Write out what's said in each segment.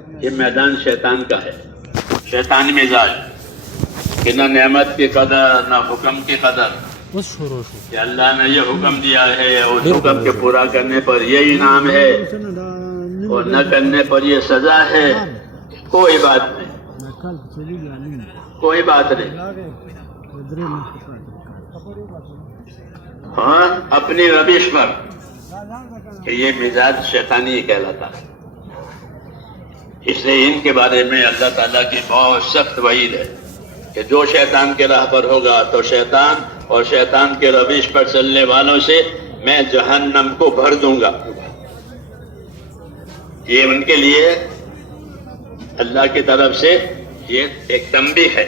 یہ میدان شیطان کا ہے، شیطانی مزاج کہ نہ نعمت کی قدر نہ حکم کی قدر، کہ اللہ نے یہ حکم دیا ہے اور حکم کے پورا کرنے پر یہ انعام ہے اور نہ کرنے پر یہ سزا ہے. کوئی بات نہیں، کوئی بات نہیں. ہاں اپنی روش پر کہ یہ مزاج شیطانی کہلاتا ہے. اس لیے ان کے بارے میں اللہ تعالیٰ کی بہت سخت وعید ہے کہ جو شیطان کے راہ پر ہوگا تو شیطان اور شیطان کے روش پر چلنے والوں سے میں جہنم کو بھر دوں گا. یہ ان کے لیے اللہ کی طرف سے یہ ایک تنبیہ ہے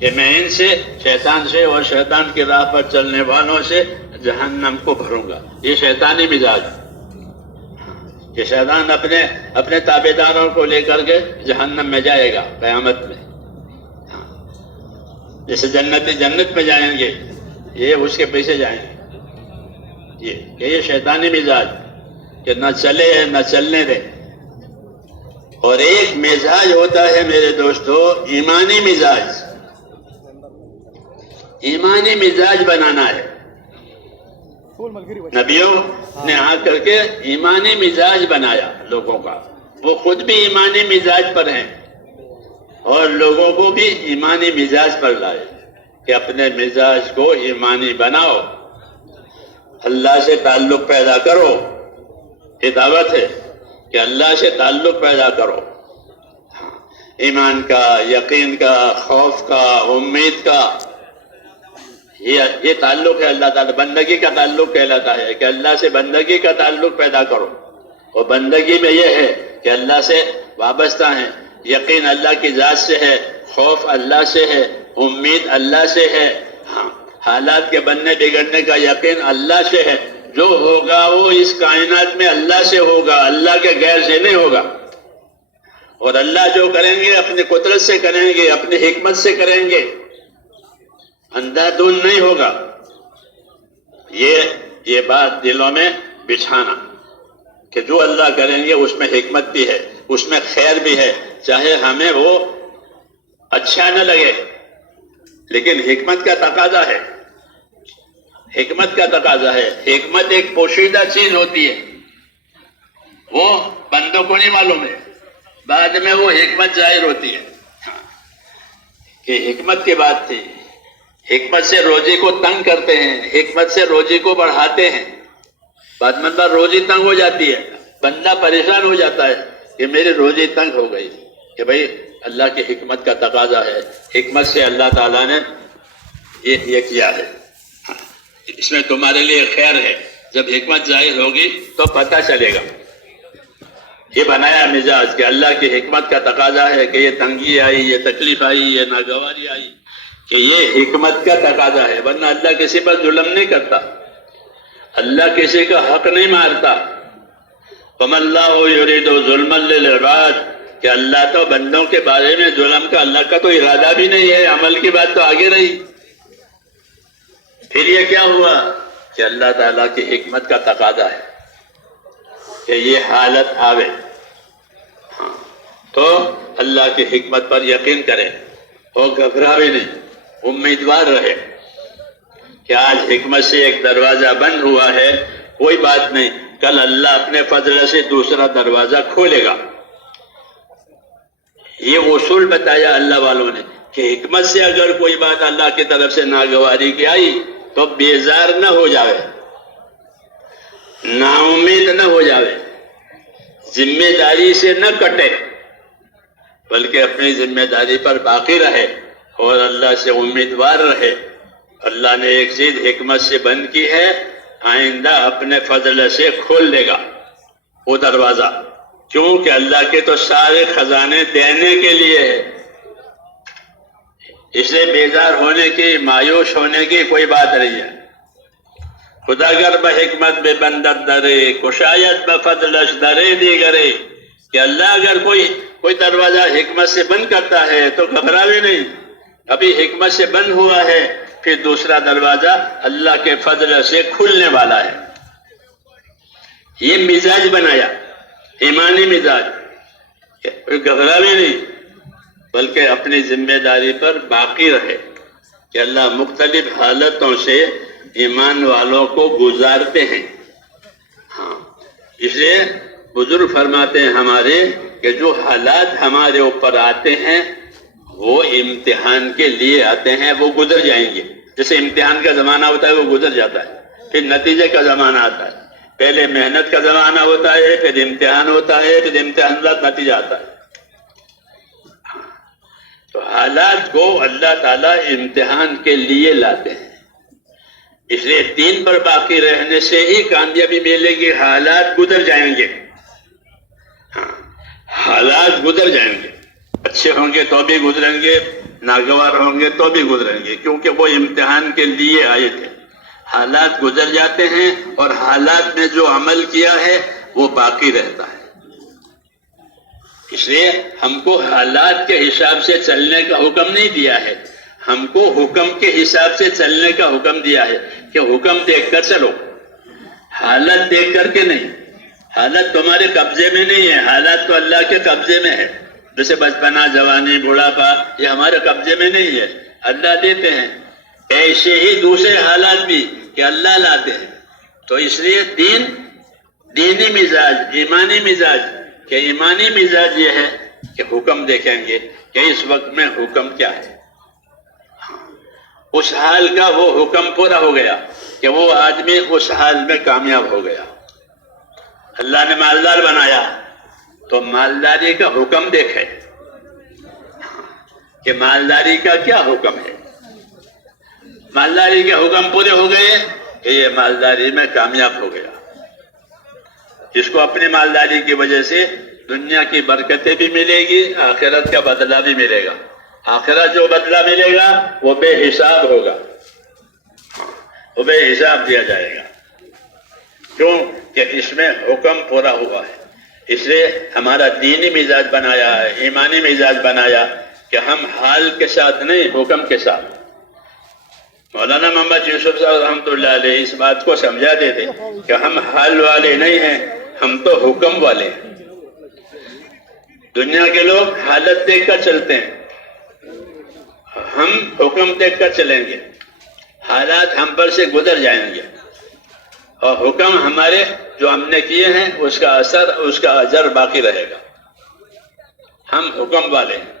کہ میں ان سے، شیطان سے اور شیطان کی راہ پر چلنے والوں سے جہنم کو بھروں گا. یہ شیطانی مزاج کہ شیطان اپنے تابعداروں کو لے کر کے جہنم میں جائے گا قیامت میں. جیسے جنتی جنت میں جائیں گے، یہ اس کے پیچھے جائیں گے. یہ شیطانی مزاج کہ نہ چلے نہ چلنے دے. اور ایک مزاج ہوتا ہے میرے دوستو، ایمانی مزاج. ایمانی مزاج بنانا ہے. نبیوں نے آ کر کے ایمانی مزاج بنایا لوگوں کا. وہ خود بھی ایمانی مزاج پر ہیں اور لوگوں کو بھی ایمانی مزاج پر لائے کہ اپنے مزاج کو ایمانی بناؤ، اللہ سے تعلق پیدا کرو. یہ دعوت ہے کہ اللہ سے تعلق پیدا کرو، ایمان کا، یقین کا، خوف کا، امید کا. یہ تعلق ہے اللہ تعالیٰ. بندگی کا تعلق کہلاتا ہے کہ اللہ سے بندگی کا تعلق پیدا کرو. اور بندگی میں یہ ہے کہ اللہ سے وابستہ ہیں، یقین اللہ کی ذات سے ہے، خوف اللہ سے ہے، امید اللہ سے ہے. حالات کے بننے بگڑنے کا یقین اللہ سے ہے. جو ہوگا وہ اس کائنات میں اللہ سے ہوگا، اللہ کے غیر سے نہیں ہوگا. اور اللہ جو کریں گے اپنی قدرت سے کریں گے، اپنی حکمت سے کریں گے، اندھا دھند نہیں ہوگا. یہ بات دلوں میں بچھانا کہ جو اللہ کریں گے اس میں حکمت بھی ہے، اس میں خیر بھی ہے، چاہے ہمیں وہ اچھا نہ لگے، لیکن حکمت کا تقاضا ہے. حکمت کا تقاضا ہے. حکمت ایک پوشیدہ چیز ہوتی ہے، وہ بندوں کو نہیں معلوم ہے، بعد میں وہ حکمت ظاہر ہوتی ہے. کہ حکمت کی بات تھی. حکمت سے روزی کو تنگ کرتے ہیں، حکمت سے روزی کو بڑھاتے ہیں. بعد میں روزی تنگ ہو جاتی ہے، بندہ پریشان ہو جاتا ہے کہ میری روزی تنگ ہو گئی. کہ بھئی اللہ کی حکمت کا تقاضا ہے. حکمت سے اللہ تعالیٰ نے یہ کیا ہے، اس میں تمہارے لیے خیر ہے. جب حکمت ظاہر ہوگی تو پتہ چلے گا. یہ بنایا مزاج کہ اللہ کی حکمت کا تقاضا ہے کہ یہ تنگی آئی، یہ تکلیف آئی، یہ ناگواری آئی، کہ یہ حکمت کا تقاضا ہے. ورنہ اللہ کسی پر ظلم نہیں کرتا، اللہ کسی کا حق نہیں مارتا. وَمَا اللَّهُ يُرِيدُ ظُلْمًا لِلْعِبَادِ کہ اللہ تو بندوں کے بارے میں ظلم کا اللہ کا تو ارادہ بھی نہیں ہے. عمل کی بات تو آگے رہی. پھر یہ کیا ہوا کہ اللہ تعالیٰ کی حکمت کا تقاضا ہے کہ یہ حالت آوے. تو اللہ کی حکمت پر یقین کریں اور گھبراوے نہیں، امیدوار رہے کہ آج حکمت سے ایک دروازہ بند ہوا ہے، کوئی بات نہیں، کل اللہ اپنے فضل سے دوسرا دروازہ کھولے گا. یہ اصول بتایا اللہ والوں نے کہ حکمت سے اگر کوئی بات اللہ کی طرف سے ناگواری کی آئی تو بیزار نہ ہو جاوے، نا امید نہ ہو جاوے، ذمہ داری سے نہ کٹے، بلکہ اپنی ذمہ داری پر باقی رہے اور اللہ سے امیدوار رہے. اللہ نے ایک چیز حکمت سے بند کی ہے، آئندہ اپنے فضل سے کھول دے گا وہ دروازہ. کیونکہ اللہ کے تو سارے خزانے دینے کے لیے ہے. اس لیے بیزار ہونے کی، مایوس ہونے کی کوئی بات نہیں ہے. خدا گر بحکمت بے بندت درے، کشایت بفضلش درے دیگرے. کہ اللہ اگر کوئی دروازہ حکمت سے بند کرتا ہے تو گھبراوے نہیں، ابھی حکمت سے بند ہوا ہے، پھر دوسرا دروازہ اللہ کے فضل سے کھلنے والا ہے. یہ مزاج بنایا، ایمانی مزاج. کہ کوئی گھبرا بھی نہیں، بلکہ اپنی ذمہ داری پر باقی رہے کہ اللہ مختلف حالتوں سے ایمان والوں کو گزارتے ہیں. ہاں، اس لیے بزرگ فرماتے ہیں ہمارے کہ جو حالات ہمارے اوپر آتے ہیں وہ امتحان کے لیے آتے ہیں، وہ گزر جائیں گے. جیسے امتحان کا زمانہ ہوتا ہے وہ گزر جاتا ہے، پھر نتیجے کا زمانہ آتا ہے. پہلے محنت کا زمانہ ہوتا ہے، پھر امتحان ہوتا ہے، پھر امتحان کے بعد نتیجہ آتا ہے. تو حالات کو اللہ تعالیٰ امتحان کے لیے لاتے ہیں. اس لیے دین پر باقی رہنے سے ہی کامیابی ملے گی. حالات گزر جائیں گے، ہاں حالات گزر جائیں گے، اچھے ہوں گے تو بھی گزریں گے، ناگوار ہوں گے تو بھی گزریں گے، کیونکہ وہ امتحان کے لیے آئے تھے. حالات گزر جاتے ہیں اور حالات میں جو عمل کیا ہے وہ باقی رہتا ہے. اس لیے ہم کو حالات کے حساب سے چلنے کا حکم نہیں دیا ہے، ہم کو حکم کے حساب سے چلنے کا حکم دیا ہے کہ حکم دیکھ کر چلو، حالت دیکھ کر کے نہیں. حالت تمہارے قبضے میں نہیں ہے، حالات تو اللہ کے قبضے میں ہے. جیسے بچپنا، جوانی، بڑھاپا یہ ہمارے قبضے میں نہیں ہے، اللہ دیتے ہیں. ایسے ہی دوسرے حالات بھی کہ اللہ لاتے ہیں. تو اس لیے دینی مزاج، ایمانی مزاج، کہ ایمانی مزاج یہ ہے کہ حکم دیکھیں گے کہ اس وقت میں حکم کیا ہے. اس حال کا وہ حکم پورا ہو گیا کہ وہ آدمی اس حال میں کامیاب ہو گیا. اللہ نے مالدار بنایا تو مالداری کا حکم دیکھے کہ مالداری کا کیا حکم ہے. مالداری کے حکم پورے ہو گئے کہ یہ مالداری میں کامیاب ہو گیا. جس کو اپنی مالداری کی وجہ سے دنیا کی برکتیں بھی ملے گی، آخرت کا بدلہ بھی ملے گا. آخرت جو بدلہ ملے گا وہ بے حساب ہوگا، وہ بے حساب دیا جائے گا. کیوں کہ اس میں حکم پورا ہوا ہے. اس لیے ہمارا دینی مزاج بنایا ہے، ایمانی مزاج بنایا کہ ہم حال کے ساتھ نہیں، حکم کے ساتھ. مولانا محمد یوسف صاحب رحمۃ اللہ علیہ اس بات کو سمجھا دیتے کہ ہم حال والے نہیں ہیں، ہم تو حکم والے ہیں. دنیا کے لوگ حالت دیکھ کر چلتے ہیں، ہم حکم دیکھ کر چلیں گے. حالات ہم پر سے گزر جائیں گے اور حکم ہمارے جو ہم نے کیے ہیں اس کا اثر، اس کا اجر باقی رہے گا. ہم حکم والے ہیں.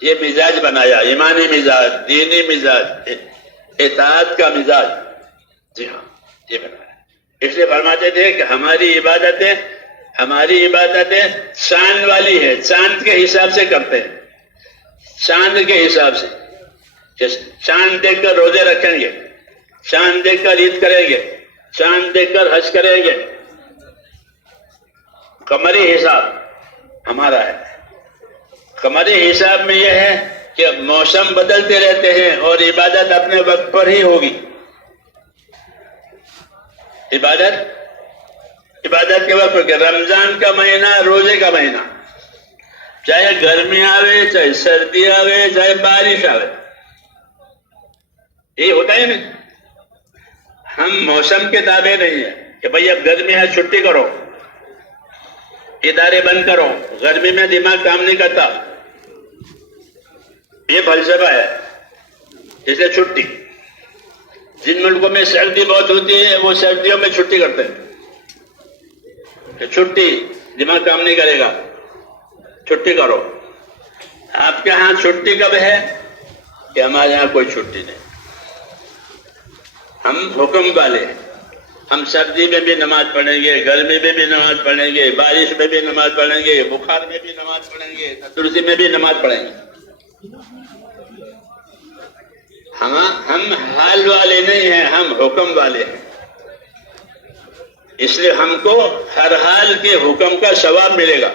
یہ مزاج بنایا، ایمانی مزاج، دینی مزاج، اطاعت کا مزاج. جی ہاں یہ بنایا. اس لیے فرماتے تھے کہ ہماری عبادتیں چاند والی ہے، چاند کے حساب سے کرتے ہیں. چاند کے حساب سے کہ چاند دیکھ کر روزے رکھیں گے، چاند دیکھ کر عید کریں گے، چاند دیکھ کر حج کریں گے. قمری حساب ہمارا ہے. قمری حساب میں یہ ہے کہ موسم بدلتے رہتے ہیں اور عبادت اپنے وقت پر ہی ہوگی. عبادت کے وقت پر. رمضان کا مہینہ روزے کا مہینہ، چاہے گرمی آوے، چاہے سردی آوے، چاہے بارش آوے، یہ ہوتا ہے نا. ہم موسم کے تابع نہیں ہیں کہ بھئی اب گرمی ہے چھٹی کرو، ادارے بند کرو، گرمی میں دماغ کام نہیں کرتا، یہ فلسفہ ہے. اس لیے چھٹی. جن ملکوں میں سردی بہت ہوتی ہے وہ سردیوں میں چھٹی کرتے ہیں کہ چھٹی، دماغ کام نہیں کرے گا، چھٹی کرو. آپ کے ہاں چھٹی کب ہے؟ کہ ہمارے ہاں کوئی چھٹی نہیں. ہم حکم والے ہیں. ہم سردی میں بھی نماز پڑھیں گے، گرمی میں بھی نماز پڑھیں گے، بارش میں بھی نماز پڑھیں گے، بخار میں بھی نماز پڑھیں گے، تندرستی میں بھی نماز پڑھیں گے. ہم حال والے نہیں ہیں، ہم حکم والے ہیں. اس لیے ہم کو ہر حال کے حکم کا ثواب ملے گا.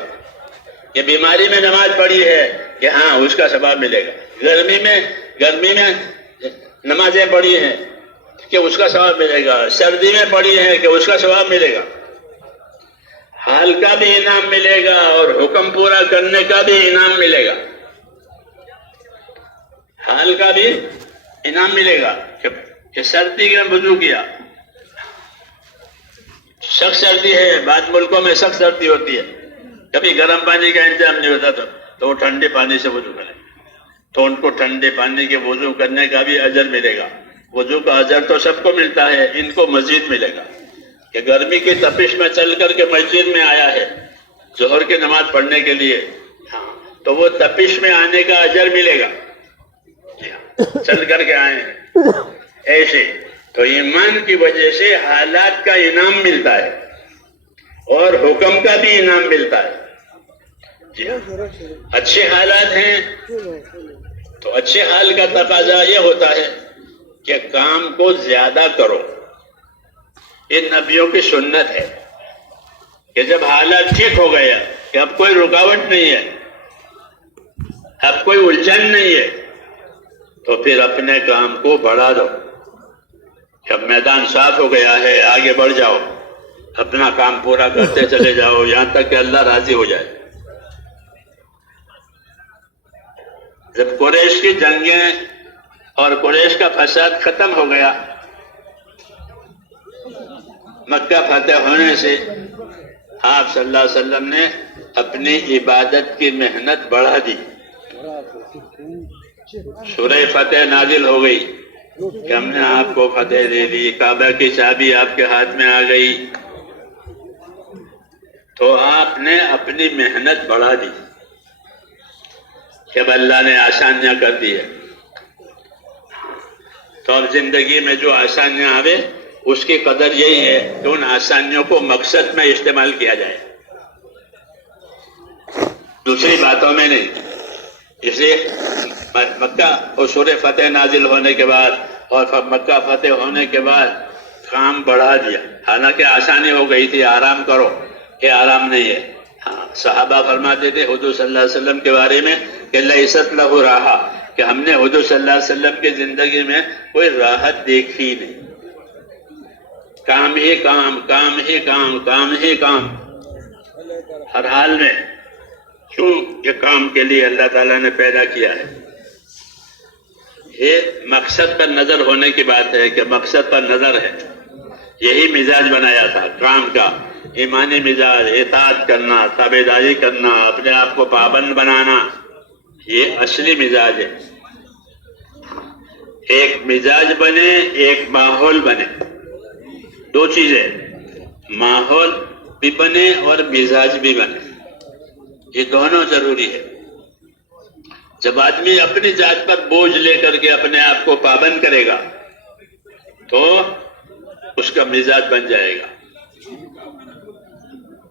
کہ بیماری میں نماز پڑھی ہے کہ ہاں اس کا ثواب ملے گا. گرمی میں نمازیں پڑھی ہیں کہ اس کا ثواب ملے گا. سردی میں پڑھی ہے کہ اس کا ثواب ملے گا. حال کا بھی انعام ملے گا اور حکم پورا کرنے کا بھی انعام ملے گا. حال کا بھی انعام ملے گا کہ سردی میں وضو کیا، سخت سردی ہے، بعض ملکوں میں سخت سردی ہوتی ہے، کبھی گرم پانی کا انتظام نہیں ہوتا تو وہ ٹھنڈے پانی سے وضو کریں، تو ان کو ٹھنڈے پانی کے وضو کرنے کا بھی اجر ملے گا۔ وضو کا اجر تو سب کو ملتا ہے، ان کو مزید ملے گا کہ گرمی کی تپش میں چل کر کے مسجد میں آیا ہے ظہر کی نماز پڑھنے کے لیے، ہاں تو وہ تپش میں آنے کا اجر ملے گا، چل کر کے آئے ہیں ایسے۔ تو ایمان کی وجہ سے حالات کا انعام ملتا ہے اور حکم کا بھی انعام ملتا ہے۔ جی ہاں، اچھے حالات ہیں تو اچھے حال کا تقاضا یہ ہوتا ہے کہ کام کو زیادہ کرو۔ یہ نبیوں کی سنت ہے کہ جب حالات ٹھیک ہو گیا کہ اب کوئی رکاوٹ نہیں ہے، اب کوئی الجھن نہیں ہے، تو پھر اپنے کام کو بڑھا دو۔ جب میدان صاف ہو گیا ہے آگے بڑھ جاؤ، اپنا کام پورا کرتے چلے جاؤ یہاں تک کہ اللہ راضی ہو جائے۔ جب قریش کی جنگیں اور قریش کا فساد ختم ہو گیا، مکہ فتح ہونے سے آپ صلی اللہ علیہ وسلم نے اپنی عبادت کی محنت بڑھا دی۔ سورہ فتح نازل ہو گئی کہ ہم نے آپ کو فتح دے دی، کعبہ کی چابی آپ کے ہاتھ میں آ گئی، تو آپ نے اپنی محنت بڑھا دی۔ جب اللہ نے آسانیاں کر دی ہے تو اب زندگی میں جو آسانیاں آوے اس کی قدر یہی ہے کہ ان آسانیوں کو مقصد میں استعمال کیا جائے، دوسری باتوں میں نہیں۔ اس لیے مکہ اور سورہ فتح نازل ہونے کے بعد اور مکہ فتح ہونے کے بعد کام بڑھا دیا، حالانکہ آسانی ہو گئی تھی، آرام کرو، یہ آرام نہیں ہے۔ ہاں، صحابہ فرماتے تھے حضور صلی اللہ علیہ وسلم کے بارے میں کہ لیست لہ راحہ، کہ ہم نے حضور صلی اللہ علیہ وسلم کی زندگی میں کوئی راحت دیکھی نہیں، کام ہی کام، کام ہی کام، کام ہی کام، ہر حال میں۔ کیوں؟ یہ کام کے لیے اللہ تعالیٰ نے پیدا کیا ہے۔ یہ مقصد پر نظر ہونے کی بات ہے کہ مقصد پر نظر ہے، یہی مزاج بنایا تھا کام کا، ایمانی مزاج، اطاعت کرنا، تابعداری کرنا، اپنے آپ کو پابند بنانا، یہ اصلی مزاج ہے۔ ایک مزاج بنے، ایک ماحول بنے، دو چیزیں، ماحول بھی بنے اور مزاج بھی بنے، یہ دونوں ضروری ہے۔ جب آدمی اپنی ذات پر بوجھ لے کر کے اپنے آپ کو پابند کرے گا تو اس کا مزاج بن جائے گا۔